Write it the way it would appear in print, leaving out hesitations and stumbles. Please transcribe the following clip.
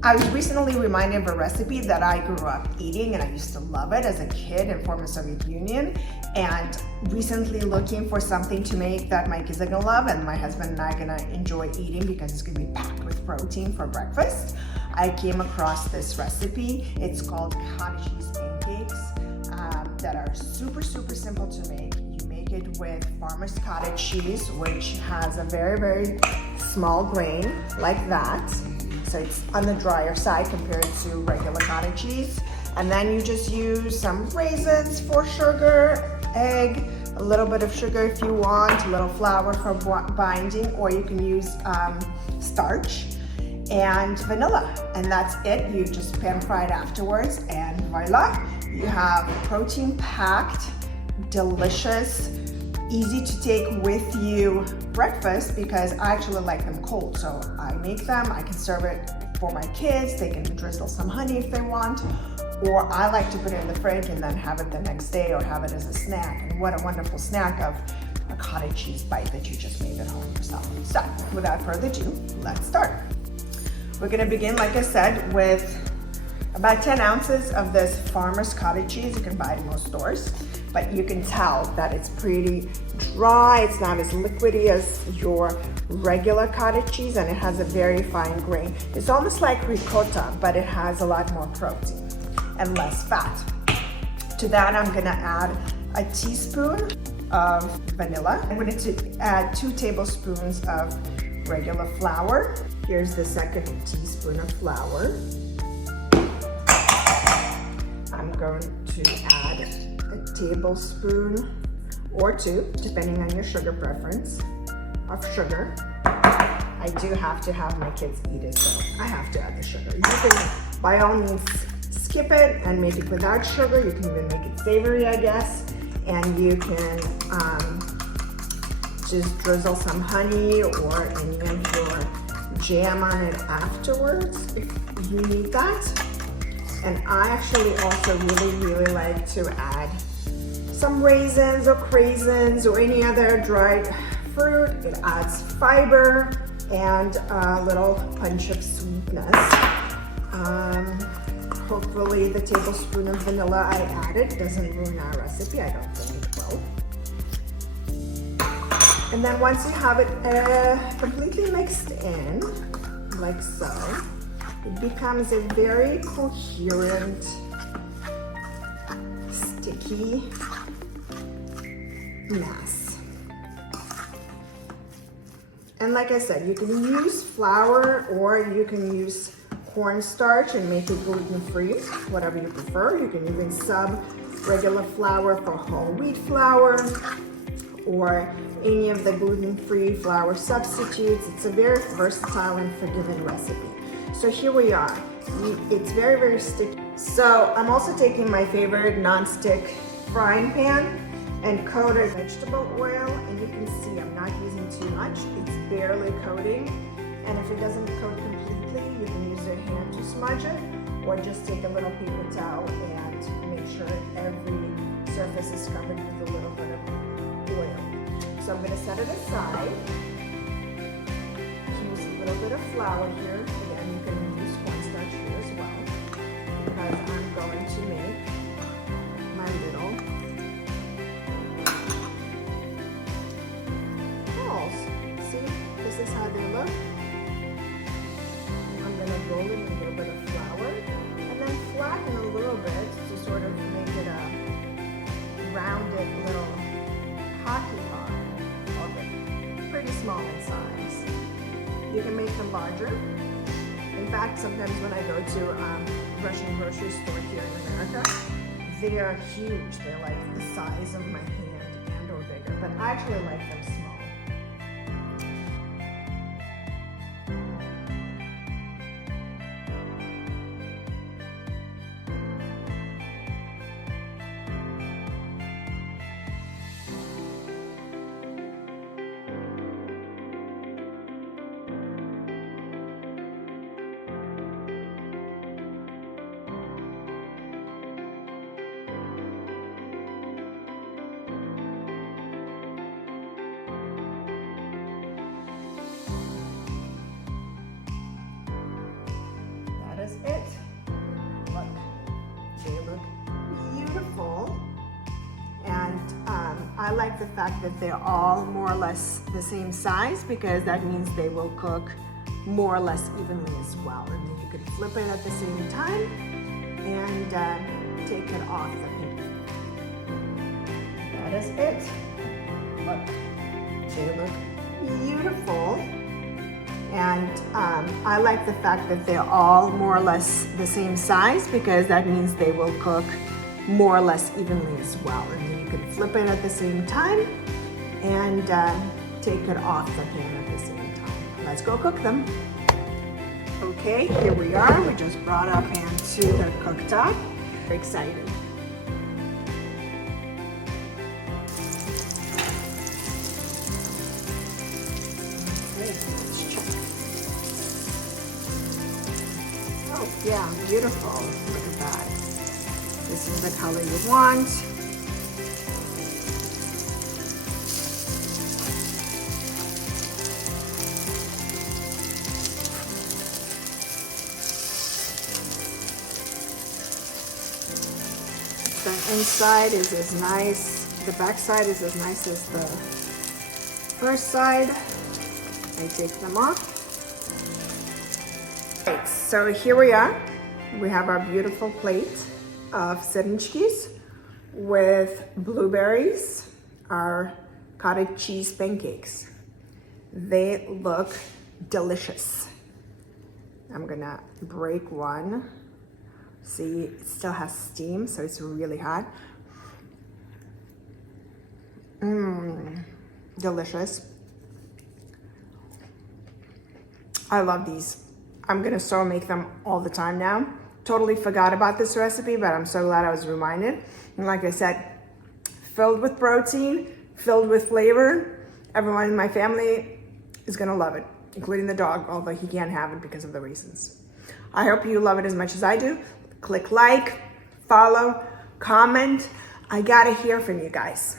I was recently reminded of a recipe that I grew up eating and I used to love it as a kid in former Soviet Union, and recently looking for something to make that my kids are gonna love and my husband and I are gonna enjoy eating because it's gonna be packed with protein for breakfast. I came across this recipe. It's called cottage cheese pancakes that are super simple to make. You make it with farmer's cottage cheese, which has a very small grain like that. So it's on the drier side compared to regular cottage cheese. And then you just use some raisins for sugar, egg, a little bit of sugar if you want, a little flour for binding, or you can use starch and vanilla. And that's it. You just pan fry it afterwards and voila, you have protein packed, delicious, easy to take with you breakfast, because I actually like them cold. So I make them, I can serve it for my kids, they can drizzle some honey if they want, or I like to put it in the fridge and then have it the next day or have it as a snack. And what a wonderful snack of a cottage cheese bite that you just made at home yourself. So without further ado, let's start. We're gonna begin, like I said, with about 10 ounces of this farmer's cottage cheese. You can buy it in most stores, but you can tell that it's pretty dry. It's not as liquidy as your regular cottage cheese, and it has a very fine grain. It's almost like ricotta, but it has a lot more protein and less fat. To that, I'm gonna add a teaspoon of vanilla. I'm going to add 2 tablespoons of regular flour. Here's the second teaspoon of flour. I'm going to add a tablespoon or 2, depending on your sugar preference, of sugar. I do have to have my kids eat it, so I have to add the sugar. You can, by all means, skip it and make it without sugar. You can even make it savory, I guess. And you can just drizzle some honey or any of your jam on it afterwards if you need that. And I actually also really like to add some raisins or craisins or any other dried fruit. It adds fiber and a little punch of sweetness. Hopefully the tablespoon of vanilla I added doesn't ruin our recipe. I don't think it will. And then once you have it completely mixed in, like so, it becomes a very coherent, sticky mass. And like I said, you can use flour or you can use cornstarch and make it gluten-free, whatever you prefer. You can even sub regular flour for whole wheat flour or any of the gluten-free flour substitutes. It's a very versatile and forgiving recipe. So here we are. It's very sticky. So I'm also taking my favorite non-stick frying pan and coated vegetable oil, and you can see I'm not using too much. It's barely coating, and if it doesn't coat completely, you can use your hand to smudge it, or just take a little paper towel and make sure every surface is covered with a little bit of oil. So I'm going to set it aside. Use a little bit of flour here. Again, you can use cornstarch here as well, because I'm going to make my little balls. See, this is how they look. I'm going to roll it in a little bit of flour and then flatten a little bit to sort of make it a rounded little hockey puck. Pretty small in size. You can make them larger. In fact, sometimes when I go to Russian grocery store here in America, they are huge. They're like the size of my hand and or bigger, but I actually like them small. I like the fact that they're all more or less the same size because that means they will cook more or less evenly as well. And then you can flip it at the same time and take it off the pan. That is it. Look, they look beautiful. And I like the fact that they're all more or less the same size because that means they will cook more or less evenly as well. And then you can flip it at the same time and take it off the pan at the same time. Let's go cook them. Okay, here we are. We just brought our pan to the cooktop. Very excited. Oh yeah, beautiful. Look at that. This is the color you want. The inside is as nice, the back side is as nice as the first side. I take them off. Right, so here we are. We have our beautiful plate of Sirnikis with blueberries, our cottage cheese pancakes. They look delicious. I'm gonna break one. See, it still has steam, so it's really hot. Delicious. I love these. I'm gonna so make them all the time now. Totally forgot about this recipe, but I'm so glad I was reminded. And like I said, filled with protein, filled with flavor. Everyone in my family is gonna love it, including the dog, although he can't have it because of the raisins. I hope you love it as much as I do. Click like, follow, comment. I gotta hear from you guys.